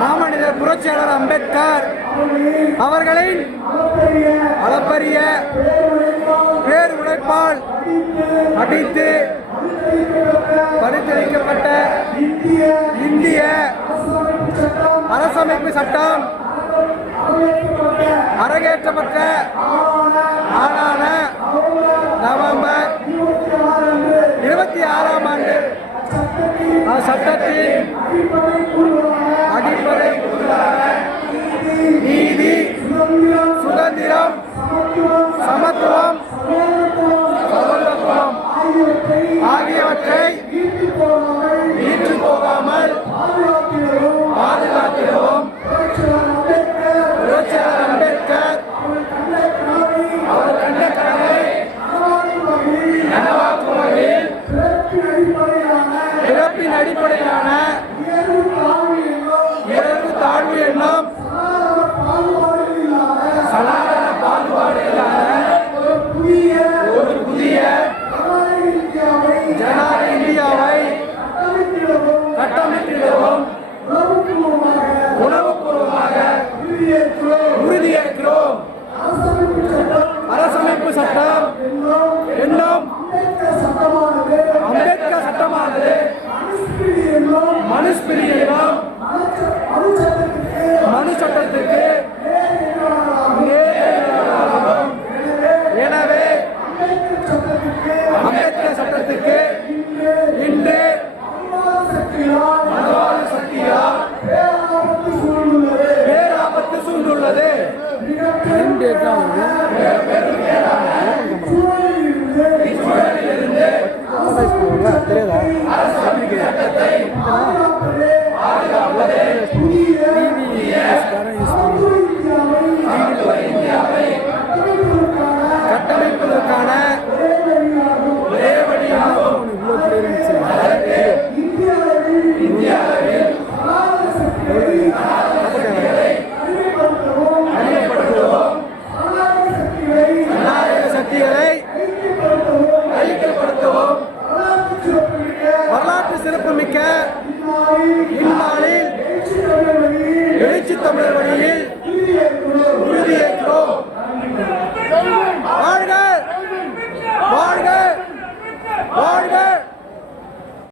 மாமனிதர் புரட்சியாளர் அம்பேத்கர் அவர்களின் அளப்பரிய பேர் உழைப்பால் அடித்து பரிந்துரைக்கப்பட்ட இந்திய அரசமைப்பு சட்டம் அரங்கேற்றப்பட்ட ஆளான நவம்பர் 26ஆம் ஆண்டு சட்டத்தின் அடிப்படை நீதி, சுதந்திரம், சமத்துவம், சகோதரத்துவம் ஆகியவற்றை நீற்று போகாமல் பாதுகாத்திடவும் புரட்சியாளர் அம்பேத்கர் அவர் கண்ட கனவை நனவாக்கும் வகையில் பிறப்பின் அடிப்படையிலான உயர்வு தாழ்வு எண்ணம் சனாதன பாகுபாடு இல்லாத ஒரு புதிய ஜனநாயக இந்தியாவை கட்டமைத்திடவும் உணவுபூர்வமாக உறுதியேற்கிறோம். அரசமைப்பு சட்டம் என்னும் அம்பேத்கர் சட்டமானது மனுஸ்மிருதி என்னும் மனு சட்டத்திற்கு எனவே அம்பேத்கர் சட்டத்திற்கு இன்று மனவாத சக்தியால் பேராபத்து சூழ்ந்துள்ளது. கட்டமைப்பதற்கான ஒரே வழியாகும் சக்திகளை ஐக்கியப்படுத்தவும் வரலாற்று சிறப்புமிக்க இந்நாளில் எழுச்சி தமிழர் வழியில்